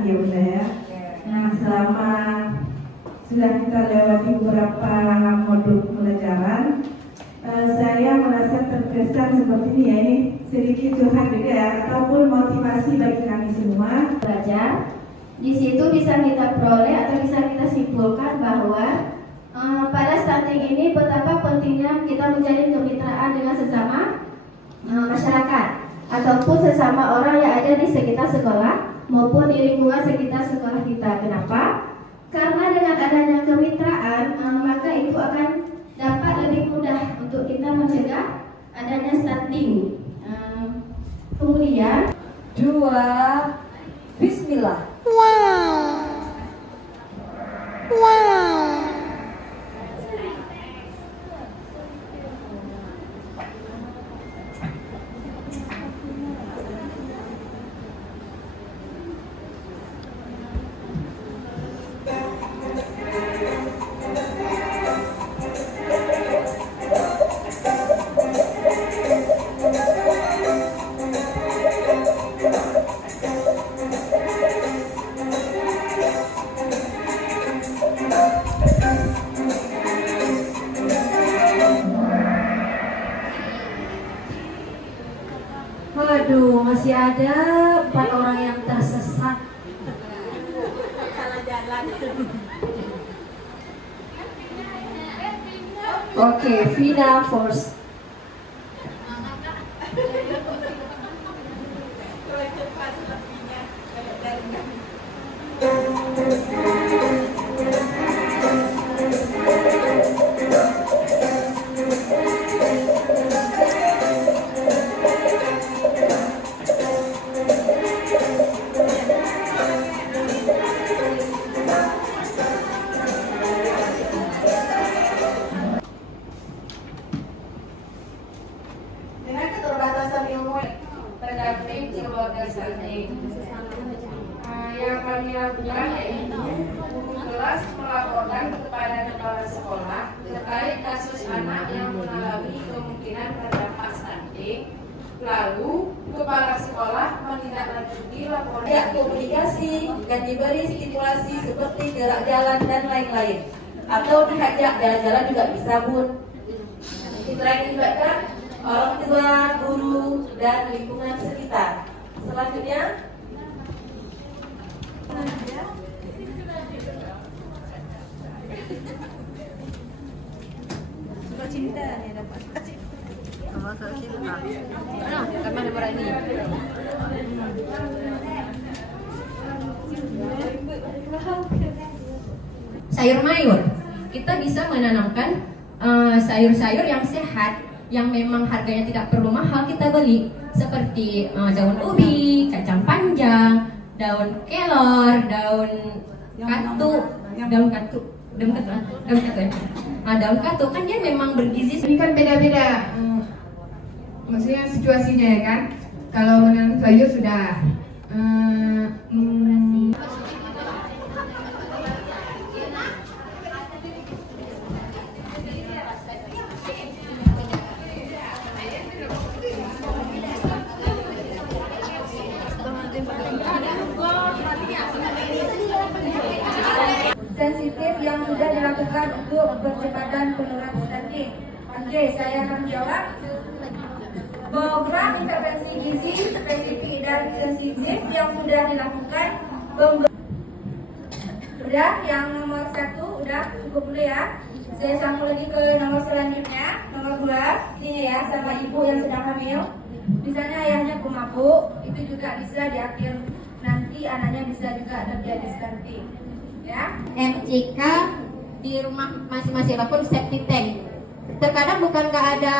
lagi ya Bunda ya. Nah, selama sudah kita lewati beberapa modul pembelajaran, saya merasa terkesan seperti ini ya, ini sedikit curhat juga ya, ataupun motivasi bagi kami semua belajar. Di situ bisa kita peroleh atau bisa kita simpulkan bahwa pada stunting ini betapa pentingnya kita menjalin kemitraan dengan sesama masyarakat ataupun sesama orang yang ada di sekitar sekolah maupun di lingkungan sekitar sekolah kita. Kenapa? Karena dengan adanya kemitraan maka itu akan dapat lebih mudah untuk kita mencegah adanya stunting. Kemudian 2, Bismillah. Wow. Wow. Waduh, masih ada 4 orang yang tersesat. Salah jalan. Oke, Vina first. Dengan keterbatasan ilmu pendamping keluarga stunting, yang kami lakukan yaitu guru kelas melaporkan kepada kepala sekolah terkait kasus anak yang mengalami kemungkinan terdampak stunting. Lalu kepala sekolah menindaklanjuti laporan. Tidak komunikasi dan diberi stimulasi seperti gerak jalan dan lain-lain. Atau diajak jalan-jalan juga bisa, Bun. Selain melibatkan orang tua, guru, dan lingkungan sekitar. Selanjutnya, Suka cinta nih dapat. Sayur mayur, kita bisa menanamkan sayur-sayur yang sehat, yang memang harganya tidak perlu mahal kita beli, seperti daun ubi, kacang panjang, daun kelor, daun katuk. Daun katuk kan dia memang bergizi. Ini kan beda-beda, maksudnya situasinya ya kan. Kalau menanam sayur sudah sensitif yang sudah dilakukan untuk percepatan penurunan stunting. Oke, saya akan jawab. Program intervensi gizi spesifik dan sensitif yang sudah dilakukan. Udah, yang nomor 1 udah cukup dulu ya. Saya sambung lagi ke nomor selanjutnya, nomor 2. Ini ya, sama ibu yang sedang hamil. Misalnya ayahnya pemabuk, itu juga bisa di akhir nanti anaknya bisa juga terjadi stunting. Ya. MCK di rumah masing-masing ataupun septic tank. Terkadang bukan nggak ada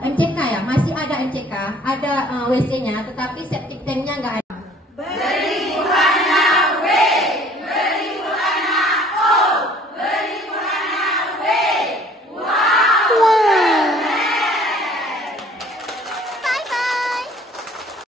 MCK ya, masih ada MCK, ada WC-nya, tetapi septic tanknya nggak ada.